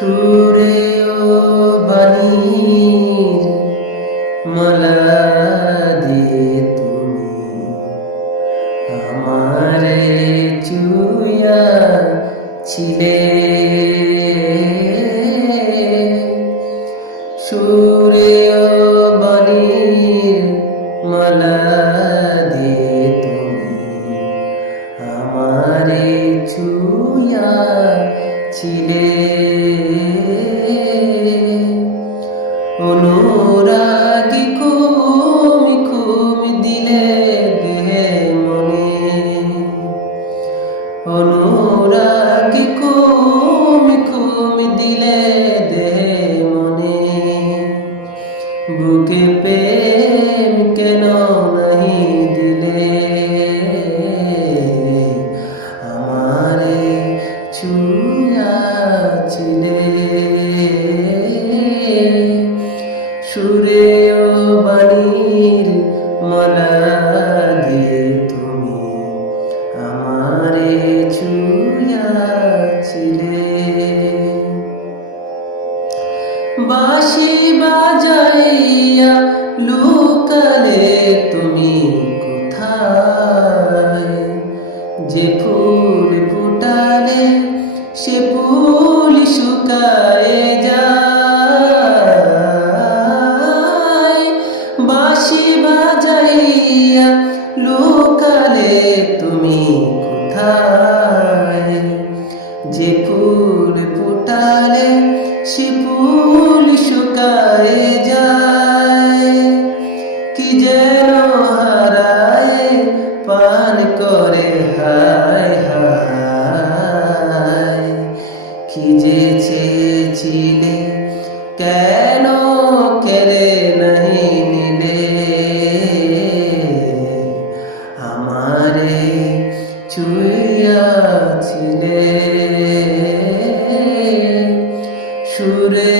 সুরে ও বাণীর মালা দিয়ে তুমি আমারে চুইয়া ছিলে। সুরে ও বাণীর মালা দিয়ে তুমি আমারে চুইয়া ছিলে। অনুরাগী কুমি কুমি দিলে গে মনে, অনুরাগী কুমি কুমি দিলে দে মনে। বুকে প্রেম কেন নাহি দিলে, আমারে ছুঁয়া ছিলে। সুরে ও বাণীর মালা দিয়ে তুমি আমারে ছুঁয়া ছিলে। বাঁশি বাজাইয়া লুকালে তুমি কোথায়, যে ফুল ফুটালে সে ফুল শুকায়ে যায়। বাঁশি বাজাইয়া লুকালে তুমি কোথায়, যে ফুল ফুটালে সে ফুল শুকায়ে যায়। কি যেন হারায় পান করে হায় হায়, কি যে চেয়েছিলে কেন কেড়ে নাহি নিলে, আমারে ছুঁইয়া ছিলে। সুরে